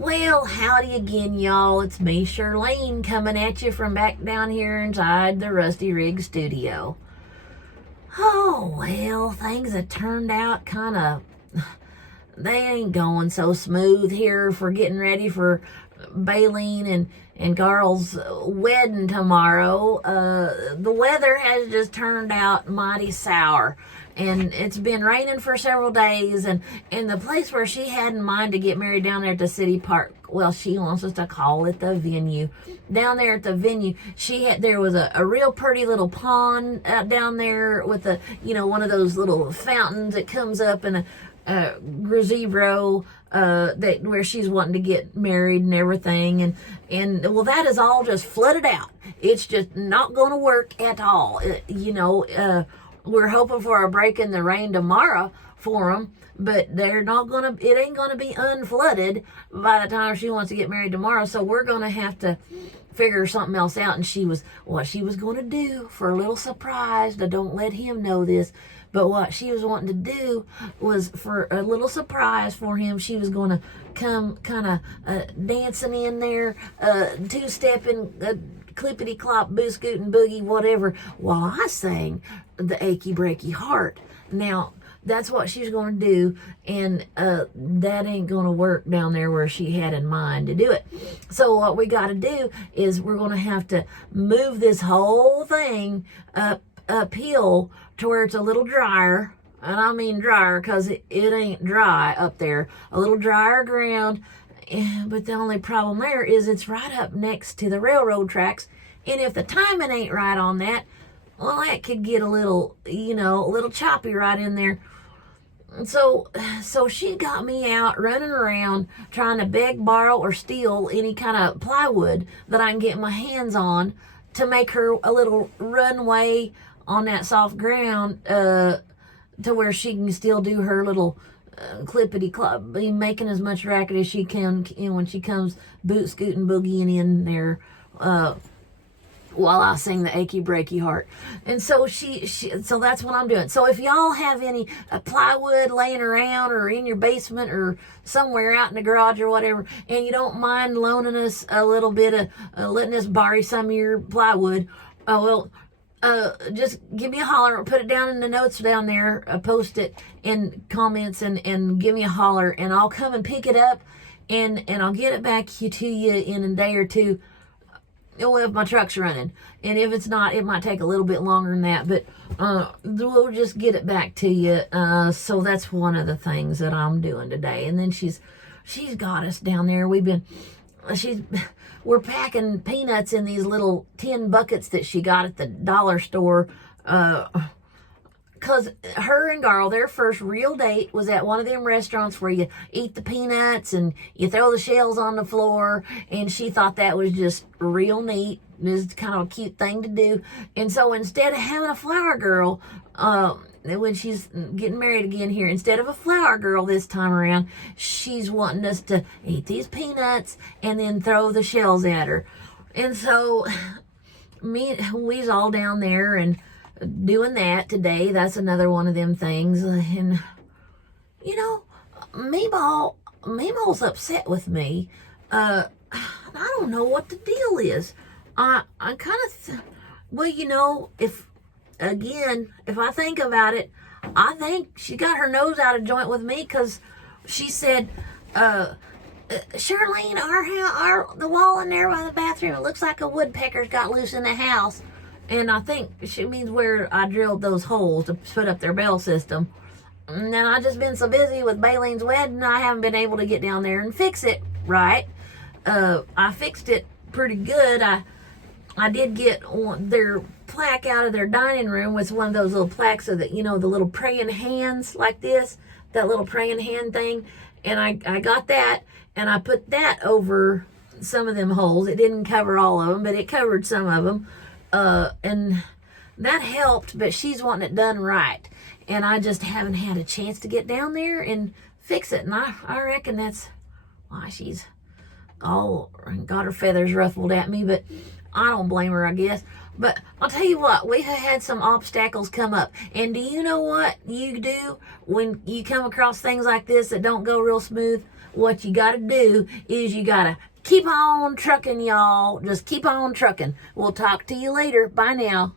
Well, howdy again, y'all. It's me, Shirlene, coming at you from back down here inside the Rusty Rig studio. Oh, well, things have turned out kind of... They ain't going so smooth here for getting ready for Baleen and Carl's wedding tomorrow. The weather has just turned out mighty sour. And it's been raining for several days, and the place where she had in mind to get married down there at the city park, well, she wants us to call it the venue. Down there at the venue, there was a real pretty little pond out down there with one of those little fountains that comes up in a gazebo where she's wanting to get married and everything, and well, that is all just flooded out. It's just not going to work at all. We're hoping for a break in the rain tomorrow for them, but it ain't gonna be unflooded by the time she wants to get married tomorrow. So we're gonna have to figure something else out. And what she was gonna do for a little surprise. Now, don't let him know this, but what she was wanting to do was for a little surprise for him. She was gonna come kind of dancing in there, two-stepping, clippity-clop, boo-scootin' boogie, whatever, while I sang the Achy Breaky Heart. Now, that's what she's going to do, and that ain't going to work down there where she had in mind to do it. So what we got to do is we're going to have to move this whole thing uphill to where it's a little drier, and I mean drier because it ain't dry up there, a little drier ground. But the only problem there is it's right up next to the railroad tracks, and if the timing ain't right on that, well, that could get a little choppy right in there. So she got me out running around trying to beg, borrow, or steal any kind of plywood that I can get my hands on to make her a little runway on that soft ground to where she can still do her little clippity clop, making as much racket as she can when she comes boot scooting boogieing in there while I sing the Achy Breaky Heart. And so so that's what I'm doing. So if y'all have any plywood laying around or in your basement or somewhere out in the garage or whatever, and you don't mind loaning us a little bit of letting us borrow some of your plywood, just give me a holler or put it down in the notes down there, post it in comments and give me a holler, and I'll come and pick it up and I'll get it back to you in a day or two. If my truck's running, and if it's not, it might take a little bit longer than that, but we'll just get it back to you. So that's one of the things that I'm doing today. And then she's got us down there. We're packing peanuts in these little tin buckets that she got at the dollar store, because her and Carl, their first real date was at one of them restaurants where you eat the peanuts and you throw the shells on the floor, and she thought that was just real neat. It was kind of a cute thing to do. And so instead of having a flower girl, when she's getting married again here, instead of a flower girl this time around, she's wanting us to eat these peanuts and then throw the shells at her. And so we's all down there and doing that today. That's another one of them things. And Meemaw's upset with me. I don't know what the deal is. I kind of if I think about it, I think she got her nose out of joint with me, because she said, Shirlene, the wall in there by the bathroom, it looks like a woodpecker's got loose in the house. And I think she means where I drilled those holes to put up their bell system. And then I just been so busy with Baleen's wedding, I haven't been able to get down there and fix it right. I fixed it pretty good. I did get their plaque out of their dining room with one of those little plaques of the little praying hands like this, that little praying hand thing. And I got that, and I put that over some of them holes. It didn't cover all of them, but it covered some of them. And that helped, but she's wanting it done right. And I just haven't had a chance to get down there and fix it. And I reckon that's why she's all got her feathers ruffled at me, but I don't blame her, I guess. But I'll tell you what, we have had some obstacles come up. And do you know what you do when you come across things like this that don't go real smooth? what you got to do is you got to keep on trucking, y'all. Just keep on trucking. We'll talk to you later. Bye now.